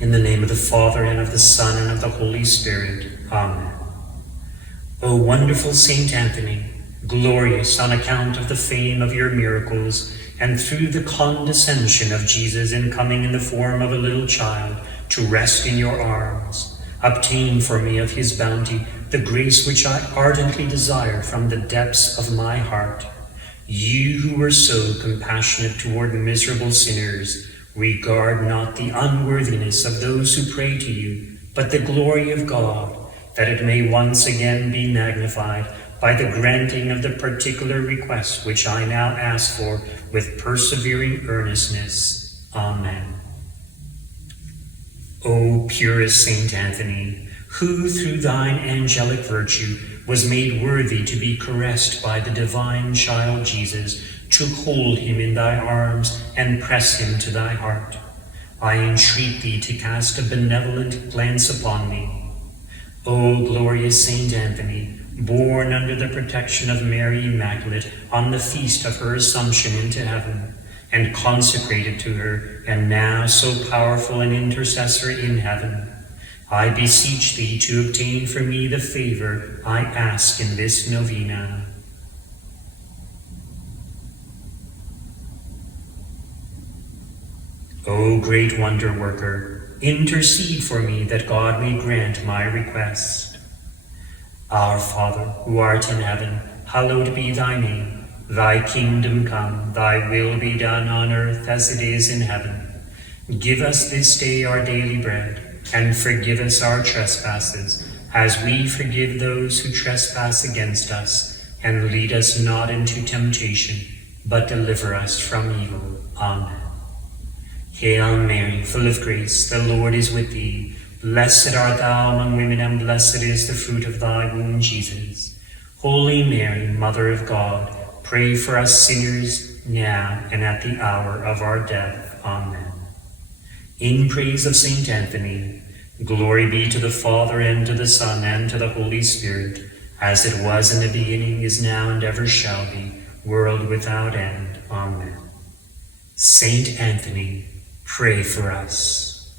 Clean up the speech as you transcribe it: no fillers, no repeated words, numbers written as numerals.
In the name of the Father, and of the Son, and of the Holy Spirit. Amen. O wonderful Saint Anthony, glorious on account of the fame of your miracles, and through the condescension of Jesus in coming in the form of a little child to rest in your arms, obtain for me of his bounty the grace which I ardently desire from the depths of my heart. You who were so compassionate toward the miserable sinners, regard not the unworthiness of those who pray to you, but the glory of God, that it may once again be magnified by the granting of the particular request which I now ask for with persevering earnestness. Amen. O purest Saint Anthony, who through thine angelic virtue was made worthy to be caressed by the divine child Jesus, to hold him in thy arms and press him to thy heart, I entreat thee to cast a benevolent glance upon me. O glorious Saint Anthony, born under the protection of Mary Immaculate on the feast of her Assumption into heaven, and consecrated to her, and now so powerful an intercessor in heaven, I beseech thee to obtain for me the favor I ask in this novena. O great wonder worker, intercede for me that God may grant my request. Our Father, who art in heaven, hallowed be thy name. Thy kingdom come, thy will be done on earth as it is in heaven. Give us this day our daily bread, and forgive us our trespasses, as we forgive those who trespass against us. And lead us not into temptation, but deliver us from evil. Amen. Hail Mary, full of grace, the Lord is with thee. Blessed art thou among women, and blessed is the fruit of thy womb, Jesus. Holy Mary, Mother of God, pray for us sinners, now and at the hour of our death. Amen. In praise of Saint Anthony, glory be to the Father, and to the Son, and to the Holy Spirit, as it was in the beginning, is now, and ever shall be, world without end. Amen. Saint Anthony, pray for us.